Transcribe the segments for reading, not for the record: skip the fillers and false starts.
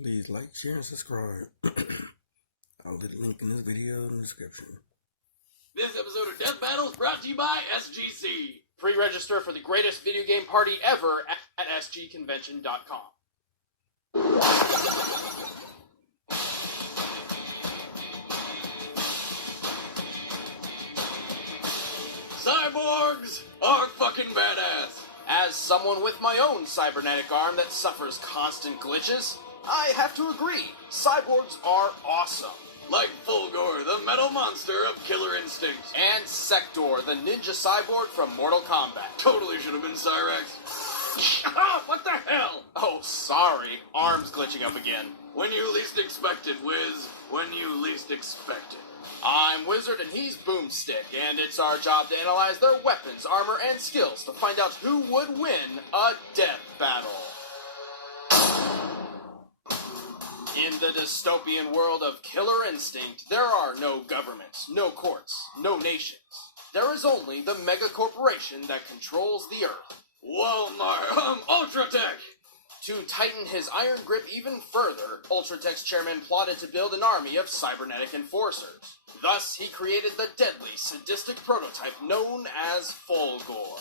Please like, share, and subscribe. I'll leave the link in this video in the description. This episode of Death Battle is brought to you by SGC. Pre-register for the greatest video game party ever at sgconvention.com. Cyborgs are fucking badass. As someone with my own cybernetic arm that suffers constant glitches, I have to agree, cyborgs are awesome. Like Fulgore, the metal monster of Killer Instinct. And Sektor, the ninja cyborg from Mortal Kombat. Totally should have been Cyrex. Ah, what the hell? Oh, sorry. Arm's glitching up again. When you least expect it, Wiz. When you least expect it. I'm Wizard and he's Boomstick, and it's our job to analyze their weapons, armor, and skills to find out who would win a death battle. In the dystopian world of Killer Instinct, there are no governments, no courts, no nations. There is only the mega corporation that controls the Earth. Walmart, Ultratech! To tighten his iron grip even further, Ultratech's chairman plotted to build an army of cybernetic enforcers. Thus, he created the deadly, sadistic prototype known as Fulgore.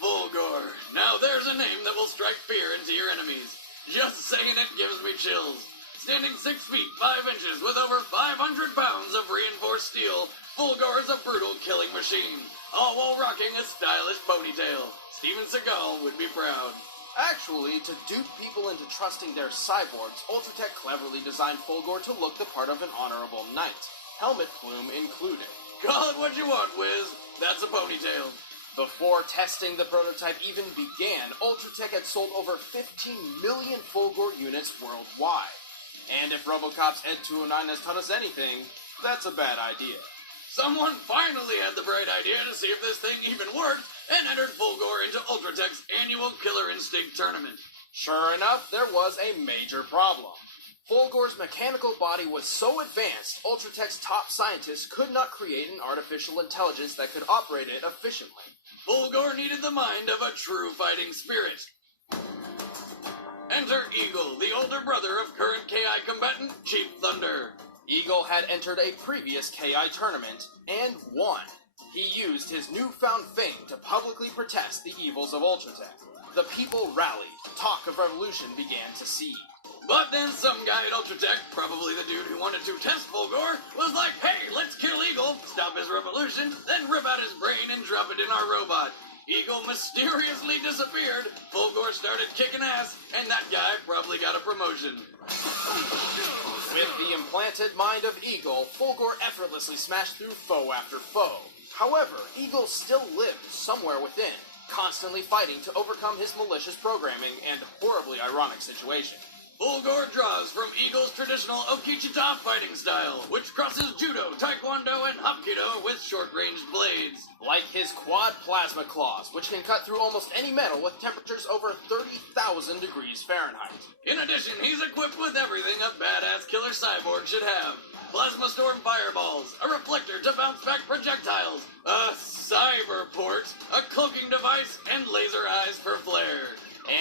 Fulgore. Now there's a name that will strike fear into your enemies. Just saying it gives me chills. Standing 6 feet 5 inches with over 500 pounds of reinforced steel, Fulgore is a brutal killing machine, all while rocking a stylish ponytail. Steven Seagal would be proud. Actually, to dupe people into trusting their cyborgs, Ultratech cleverly designed Fulgore to look the part of an honorable knight, helmet plume included. Call it what you want, Wiz. That's a ponytail. Before testing the prototype even began, Ultratech had sold over 15 million Fulgore units worldwide. And if RoboCop's Ed 209 has taught us anything, that's a bad idea. Someone finally had the bright idea to see if this thing even worked and entered Fulgore into Ultratech's annual Killer Instinct tournament. Sure enough, there was a major problem. Fulgore's mechanical body was so advanced, Ultratech's top scientists could not create an artificial intelligence that could operate it efficiently. Fulgore needed the mind of a true fighting spirit. Enter Eagle, the older brother of current KI combatant Chief Thunder. Eagle had entered a previous KI tournament and won. He used his newfound fame to publicly protest the evils of Ultratech. The people rallied. Talk of revolution began to seed. But then some guy at Ultratech, probably the dude who wanted to test Fulgore, was like, hey, let's kill Eagle, stop his revolution, then rip out his brain and drop it in our robot. Eagle mysteriously disappeared, Fulgore started kicking ass, and that guy probably got a promotion. With the implanted mind of Eagle, Fulgore effortlessly smashed through foe after foe. However, Eagle still lived somewhere within, constantly fighting to overcome his malicious programming and horribly ironic situation. Fulgore draws from Eagle's traditional Okichita fighting style, which crosses Judo, Taekwondo, and Hapkido with short-ranged blades. Like his quad plasma claws, which can cut through almost any metal with temperatures over 30,000 degrees Fahrenheit. In addition, he's equipped with everything a badass killer cyborg should have. Plasma storm fireballs, a reflector to bounce back projectiles, a cyberport, a cloaking device, and laser eyes for flare.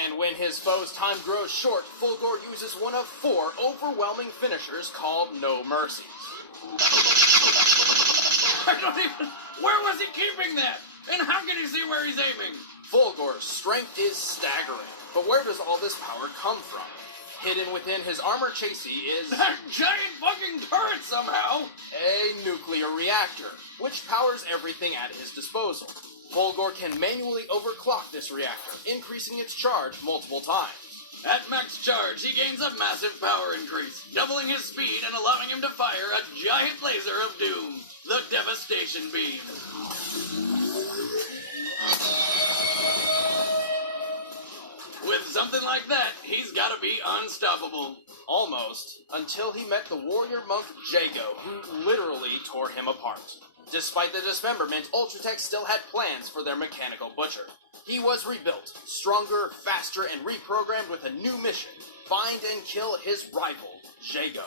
And when his foe's time grows short, Fulgore uses one of 4 overwhelming finishers called No Mercies. I don't even... Where was he keeping that? And how can he see where he's aiming? Fulgore's strength is staggering, but where does all this power come from? Hidden within his armor chassis is... that giant fucking turret somehow! A nuclear reactor, which powers everything at his disposal. Fulgore can manually overclock this reactor, increasing its charge multiple times. At max charge, he gains a massive power increase, doubling his speed and allowing him to fire a giant laser of doom, the Devastation Beam. With something like that, he's gotta be unstoppable. Almost, until he met the warrior monk Jago, who literally tore him apart. Despite the dismemberment, Ultratech still had plans for their mechanical butcher. He was rebuilt, stronger, faster, and reprogrammed with a new mission: find and kill his rival, Jago.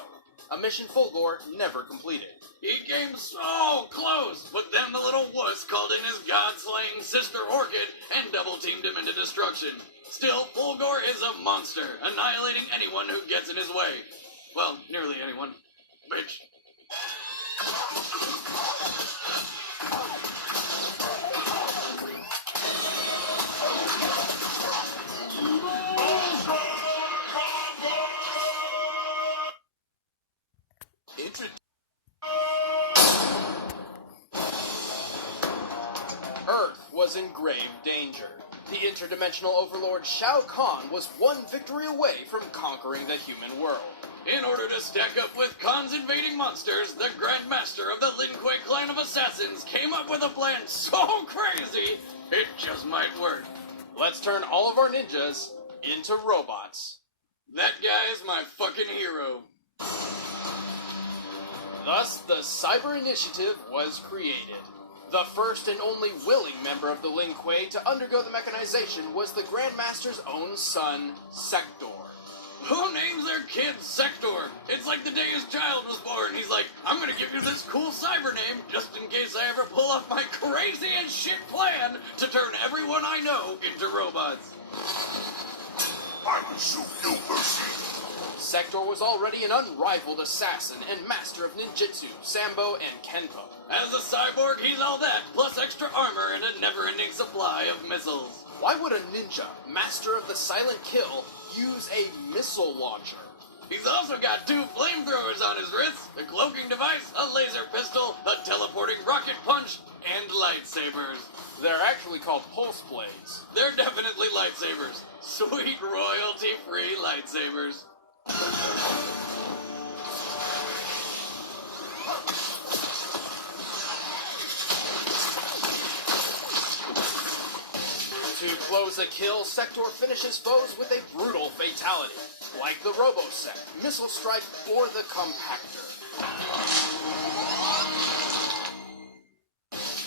a mission Fulgore never completed. He came so close, but then the little wuss called in his god-slaying sister Orchid and double-teamed him into destruction. Still, Fulgore is a monster, annihilating anyone who gets in his way. Well, nearly anyone. Bitch. Earth was in grave danger. The interdimensional overlord Shao Kahn was one victory away from conquering the human world. In order to stack up with Khan's invading monsters, the Grand Master of the Lin Kuei clan of assassins came up with a plan so crazy, it just might work. Let's turn all of our ninjas into robots. That guy is my fucking hero. Thus, the Cyber Initiative was created. The first and only willing member of the Lin Kuei to undergo the mechanization was the Grand Master's own son, Sektor. Who names their kid Sektor? It's like the day his child was born. He's like, I'm gonna give you this cool cyber name just in case I ever pull off my crazy as shit plan to turn everyone I know into robots. I will show no mercy. Sektor was already an unrivaled assassin and master of ninjutsu, sambo, and kenpo. As a cyborg, he's all that, plus extra armor and a never-ending supply of missiles. Why would a ninja, master of the silent kill, use a missile launcher? He's also got 2 flamethrowers on his wrists, a cloaking device, a laser pistol, a teleporting rocket punch, and lightsabers. They're actually called pulse blades. They're definitely lightsabers. Sweet royalty-free lightsabers. To close a kill, Sektor finishes foes with a brutal fatality, like the Robosec, Missile Strike, or the Compactor.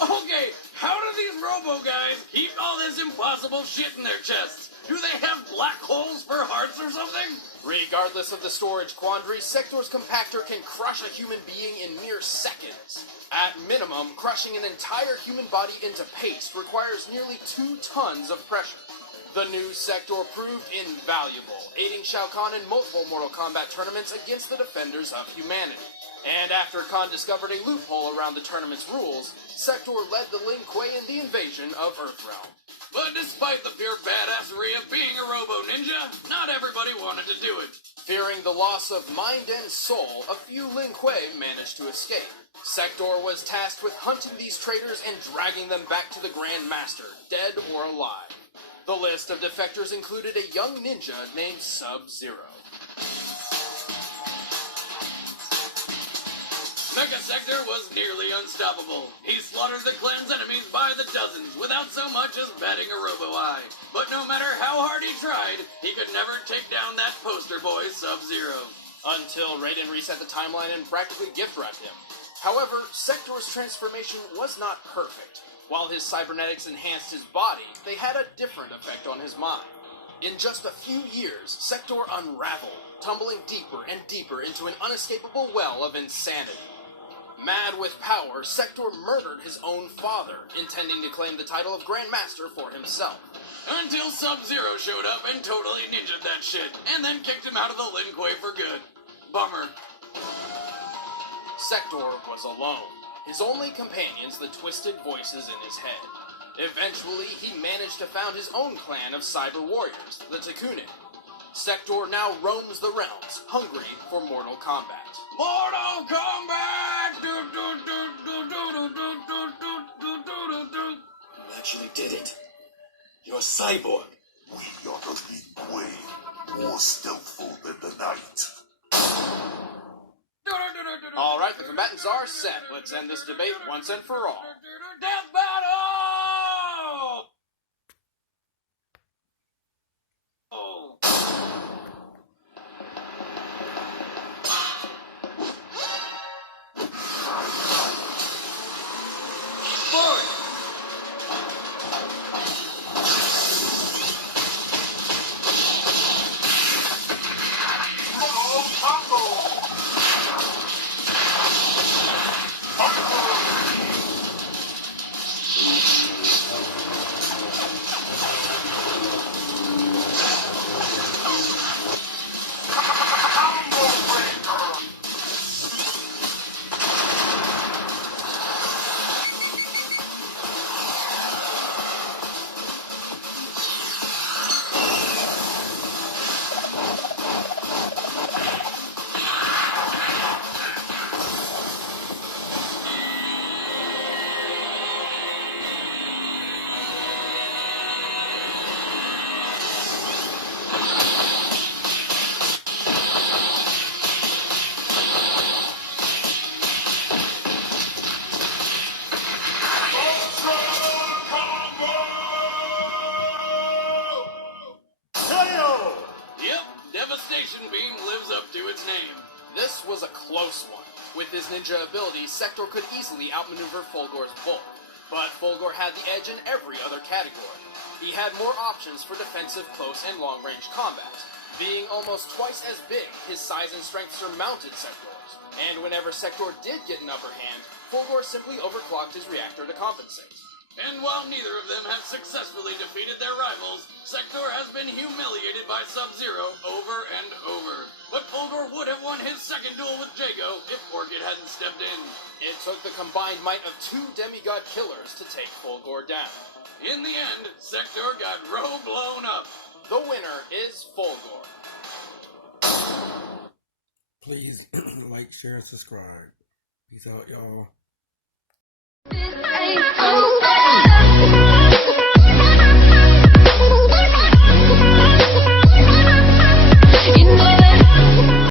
Okay, how do these robo guys keep all this impossible shit in their chests? Do they have black holes for hearts or something? Regardless of the storage quandary, Sektor's compactor can crush a human being in mere seconds. At minimum, crushing an entire human body into paste requires nearly 2 tons of pressure. The new Sektor proved invaluable, aiding Shao Kahn in multiple Mortal Kombat tournaments against the defenders of humanity. And after Kahn discovered a loophole around the tournament's rules, Sektor led the Lin Kuei in the invasion of Earthrealm. But despite the pure badassery of being a robo-ninja, not everybody wanted to do it. Fearing the loss of mind and soul, a few Lin Kuei managed to escape. Sektor was tasked with hunting these traitors and dragging them back to the Grand Master, dead or alive. The list of defectors included a young ninja named Sub-Zero. Mecha Sektor was nearly unstoppable. He slaughtered the clan's enemies by the dozens without so much as batting a robo-eye. But no matter how hard he tried, he could never take down that poster boy Sub-Zero. Until Raiden reset the timeline and practically gift-wrapped him. However, Sektor's transformation was not perfect. While his cybernetics enhanced his body, they had a different effect on his mind. In just a few years, Sektor unraveled, tumbling deeper and deeper into an unescapable well of insanity. Mad with power, Sektor murdered his own father, intending to claim the title of Grand Master for himself. Until Sub-Zero showed up and totally ninja'd that shit, and then kicked him out of the Lin Kuei for good. Bummer. Sektor was alone. His only companions the twisted voices in his head. Eventually, he managed to found his own clan of cyber warriors, the Takunin. Sektor now roams the realms, hungry for Mortal Kombat. Mortal Kombat! You actually did it. You're a cyborg. We are the Lin Kuei, more stealthful than the night. Alright, the combatants are set. Let's end this debate once and for all. Death battle! Oh. Boy! Combo! Station Beam lives up to its name. This was a close one. With his ninja ability, Sektor could easily outmaneuver Fulgore's bulk, but Fulgore had the edge in every other category. He had more options for defensive, close, and long-range combat. Being almost twice as big, his size and strength surmounted Sektor's, and whenever Sektor did get an upper hand, Fulgore simply overclocked his reactor to compensate. And while neither of them have successfully defeated their rivals, Sektor has been humiliated by Sub-Zero over and over. But Fulgore would have won his second duel with Jago if Orchid hadn't stepped in. It took the combined might of two demigod killers to take Fulgore down. In the end, Sektor got blown up. The winner is Fulgore. Please like, share, and subscribe. Peace out, y'all.